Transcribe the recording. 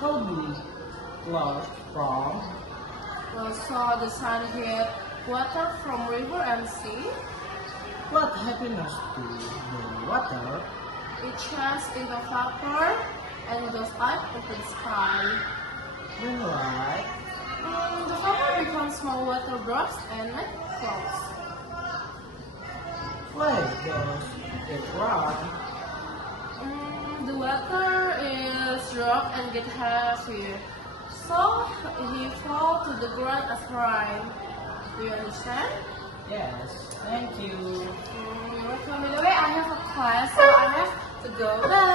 How do clouds from? So the sun get water from river and sea. What happiness to the water? It changes into vapor and goes up into the sky. When light? The vapor becomes small water drops and make clouds. Why does it run? The water is drop and get heavier. So he fall to the ground as rain. Do you understand? Yes, thank you. You're welcome. By the way, I have a class, so I have to go. Bye.